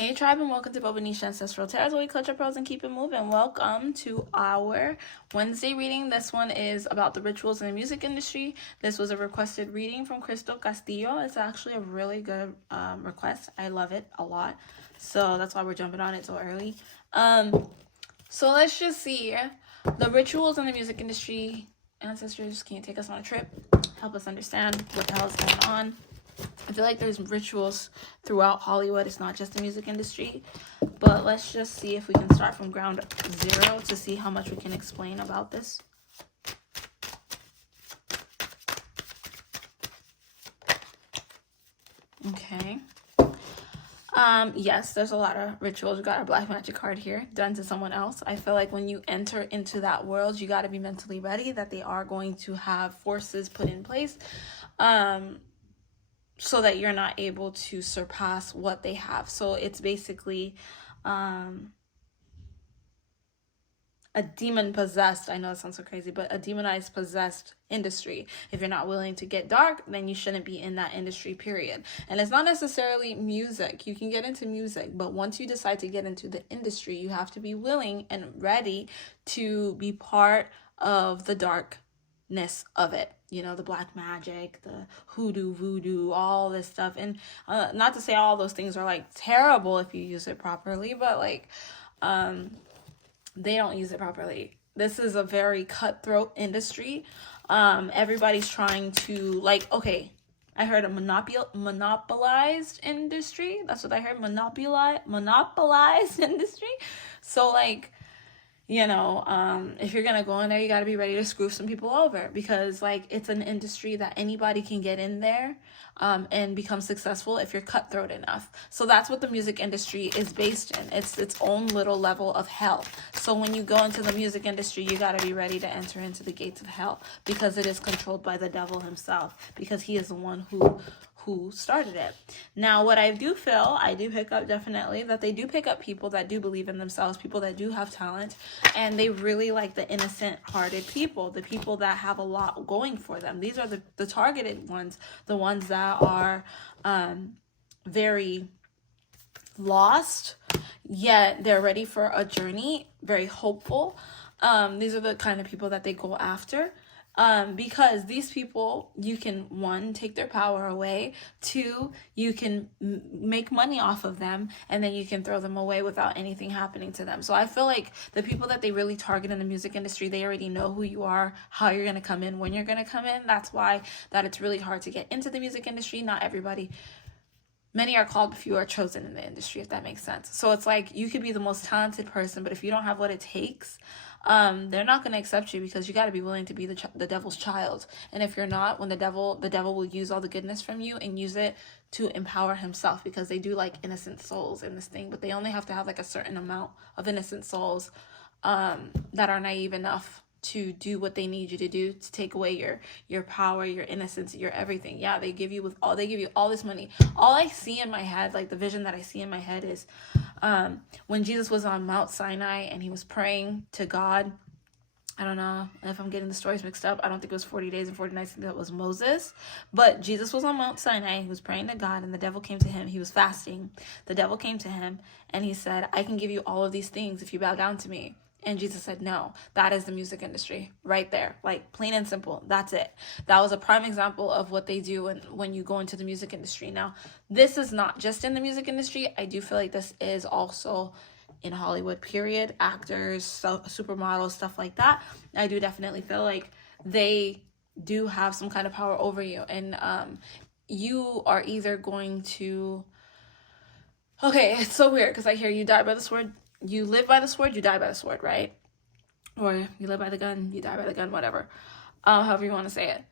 Hey tribe, and welcome to Bobo-Nesha Ancestral Tarot, where we culture pros and keep it moving. Welcome to our Wednesday reading. This one is about the rituals in the music industry. This was a requested reading from Crystal Castillo. It's actually a really good request. I love it a lot. So that's why we're jumping on it so early. So let's just see. The rituals in the music industry. Ancestors, can you take us on a trip? Help us understand what the hell is going on. I feel like there's rituals throughout Hollywood. It's not just the music industry. But let's just see if we can start from ground zero to see how much we can explain about this. Okay. Yes, there's a lot of rituals. We got our black magic card here, done to someone else. I feel like when you enter into that world, you got to be mentally ready that they are going to have forces put in place. So that you're not able to surpass what they have. So it's basically a demon-possessed, I know it sounds so crazy, but a demonized, possessed industry. If you're not willing to get dark, then you shouldn't be in that industry, period. And it's not necessarily music. You can get into music, but once you decide to get into the industry, you have to be willing and ready to be part of the darkness of it. You know, the black magic, the hoodoo, voodoo, all this stuff. And not to say all those things are like terrible if you use it properly, but like they don't use it properly. This is a very cutthroat industry. Everybody's trying to, like, okay, I heard a monopolized industry. That's what I heard, monopolized industry. So like, you know, if you're gonna go in there, you gotta be ready to screw some people over, because like it's an industry that anybody can get in there and become successful if you're cutthroat enough. So that's what the music industry is based in. It's its own little level of hell. So when you go into the music industry, you gotta be ready to enter into the gates of hell, because it is controlled by the devil himself, because he is the one who started it. Now, what I do feel, I do pick up definitely that they do pick up people that do believe in themselves, people that do have talent, and they really like the innocent-hearted people, the people that have a lot going for them. These are the targeted ones, the ones that are very lost, yet they're ready for a journey, very hopeful. These are the kind of people that they go after. Because these people, you can, one, take their power away, two, you can make money off of them, and then you can throw them away without anything happening to them. So I feel like the people that they really target in the music industry, they already know who you are, how you're going to come in, when you're going to come in. That's why that it's really hard to get into the music industry. Not everybody. Many are called, few are chosen in the industry, if that makes sense. So it's like you could be the most talented person, but if you don't have what it takes, they're not going to accept you, because you got to be willing to be the devil's child. And if you're not, when the devil will use all the goodness from you and use it to empower himself, because they do like innocent souls in this thing, but they only have to have like a certain amount of innocent souls that are naive enough to do what they need you to do, to take away your power, your innocence, your everything. Yeah, they give you all this money. All I see in my head, like the vision that I see in my head, is when Jesus was on Mount Sinai and he was praying to God. I don't know if I'm getting the stories mixed up. I don't think it was 40 days and 40 nights. I think that was Moses. But Jesus was on Mount Sinai. He was praying to God, and the devil came to him. He was fasting. The devil came to him, and he said, I can give you all of these things if you bow down to me. And Jesus said, no. That is the music industry right there. Like, plain and simple. That's it. That was a prime example of what they do when you go into the music industry. Now, this is not just in the music industry. I do feel like this is also in Hollywood, period. Actors, supermodels, stuff like that. I do definitely feel like they do have some kind of power over you. And you are either going to... Okay, it's so weird, because I hear you die by the sword. You live by the sword, you die by the sword, right? Or you live by the gun, you die by the gun, whatever. However you want to say it.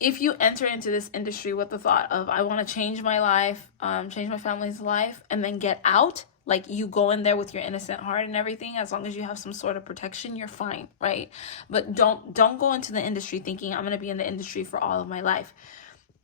If you enter into this industry with the thought of, I want to change my life, change my family's life, and then get out, like you go in there with your innocent heart and everything, as long as you have some sort of protection, you're fine, right? But don't go into the industry thinking, I'm going to be in the industry for all of my life.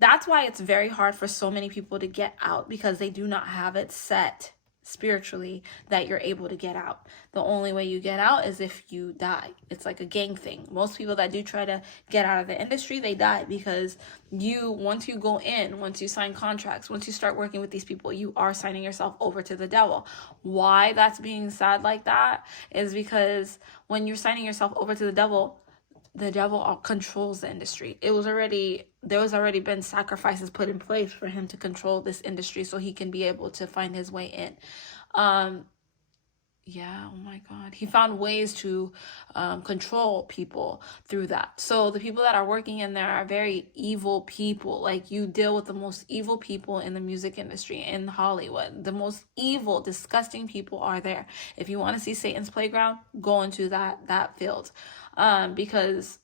That's why it's very hard for so many people to get out, because they do not have it set. spiritually that you're able to get out. The only way you get out is if you die. It's like a gang thing. Most people that do try to get out of the industry, they die because once you go in, once you sign contracts, once you start working with these people, you are signing yourself over to the devil. Why that's being said like that is because when you're signing yourself over to the devil controls the industry. There was already been sacrifices put in place for him to control this industry so he can be able to find his way in. Yeah, oh my God. He found ways to control people through that. So the people that are working in there are very evil people. Like, you deal with the most evil people in the music industry, in Hollywood. The most evil, disgusting people are there. If you want to see Satan's playground, go into that field. Because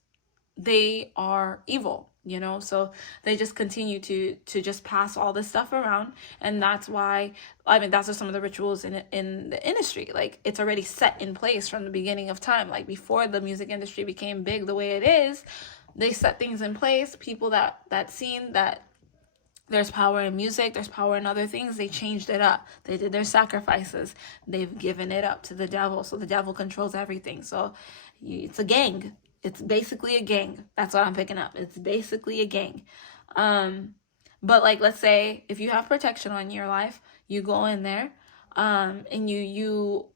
they are evil, so they just continue to just pass all this stuff around. And that's why, that's just some of the rituals in the industry. Like, it's already set in place from the beginning of time. Like, before the music industry became big the way it is, they set things in place. People that seen that there's power in music, there's power in other things, they changed it up. They did their sacrifices. They've given it up to the devil. So the devil controls everything. So it's a gang. It's basically a gang. That's what I'm picking up. It's basically a gang. But like, let's say if you have protection on your life, you go in there, and you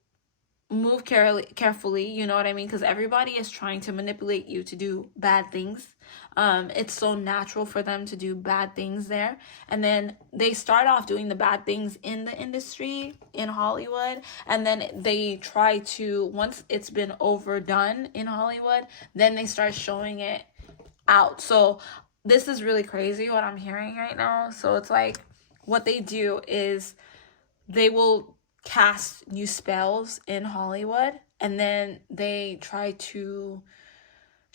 move carefully, you know what I mean? Because everybody is trying to manipulate you to do bad things. It's so natural for them to do bad things there. And then they start off doing the bad things in the industry, in Hollywood. And then they try to, once it's been overdone in Hollywood, then they start showing it out. So this is really crazy what I'm hearing right now. So it's like, what they do is they will cast new spells in Hollywood, and then they try to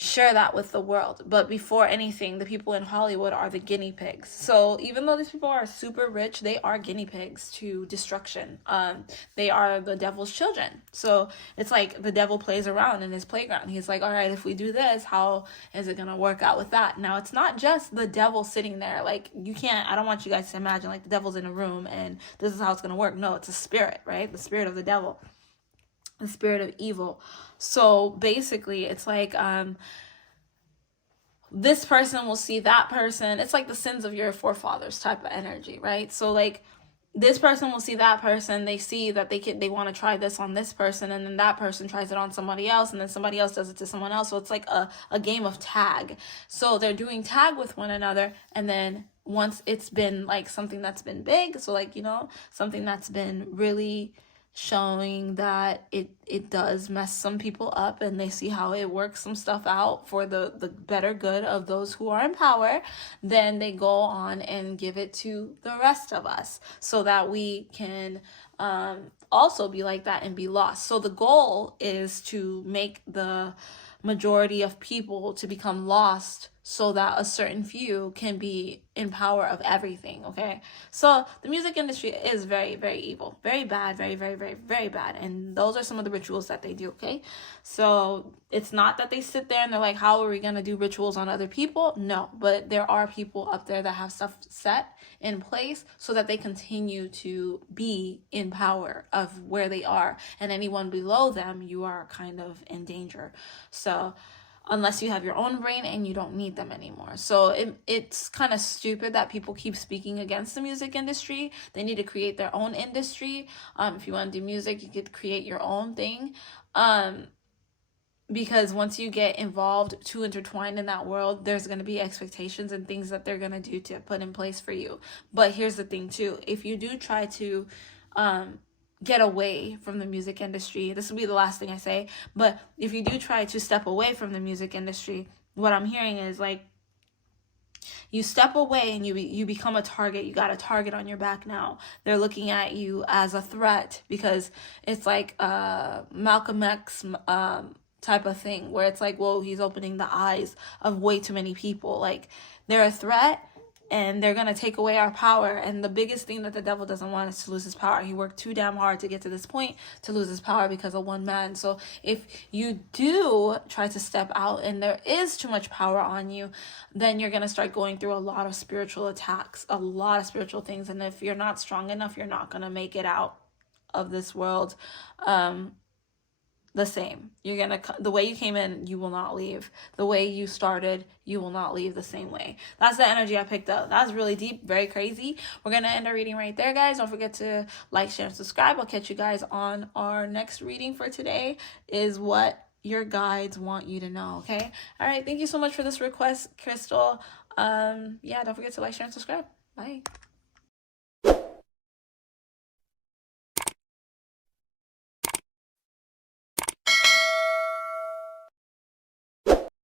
share that with the world. But before anything, the people in Hollywood are the guinea pigs. So even though these people are super rich, they are guinea pigs to destruction. They are the devil's children. So it's like the devil plays around in his playground. He's like, all right, if we do this, how is it going to work out with that? Now, it's not just the devil sitting there. Like, I don't want you guys to imagine like the devil's in a room and this is how it's going to work. No, it's a spirit, right? The spirit of the devil. The spirit of evil. So basically, it's like this person will see that person. It's like the sins of your forefathers type of energy, right? So like, this person will see that person. They see that they want to try this on this person, and then that person tries it on somebody else, and then somebody else does it to someone else. So it's like a game of tag. So they're doing tag with one another, and then once it's been like something that's been big, so like, something that's been really showing that it does mess some people up, and they see how it works some stuff out for the better good of those who are in power, then they go on and give it to the rest of us so that we can also be like that and be lost. So the goal is to make the majority of people to become lost so that a certain few can be in power of everything, okay? So the music industry is very, very evil, very bad, very, very, very, very bad. And those are some of the rituals that they do, okay? So it's not that they sit there and they're like, how are we going to do rituals on other people? No, but there are people up there that have stuff set in place so that they continue to be in power of where they are. And anyone below them, you are kind of in danger. So unless you have your own brain and you don't need them anymore. So it's kind of stupid that people keep speaking against the music industry. They need to create their own industry. If you want to do music, you could create your own thing. Because once you get involved, too intertwined in that world, there's going to be expectations and things that they're going to do to put in place for you. But here's the thing too. If you do try to get away from the music industry, this will be the last thing I say, but if you do try to step away from the music industry, what I'm hearing is like, you step away and you become a target. You got a target on your back now. They're looking at you as a threat, because it's like Malcolm X type of thing, where it's like, whoa, he's opening the eyes of way too many people. Like, they're a threat, and they're going to take away our power. And the biggest thing that the devil doesn't want is to lose his power. He worked too damn hard to get to this point to lose his power because of one man. So if you do try to step out and there is too much power on you, then you're going to start going through a lot of spiritual attacks, a lot of spiritual things. And if you're not strong enough, you're not going to make it out. of this world the same. You're gonna, the way you came in, you will not leave. The way you started, you will not leave the same way. That's the energy I picked up. That's really deep, very crazy. We're gonna end our reading right there, guys. Don't forget to like, share, and subscribe. I'll catch you guys on our next reading for today, is what your guides want you to know. Okay. All right. Thank you so much for this request, Crystal. Yeah, don't forget to like, share, and subscribe. Bye.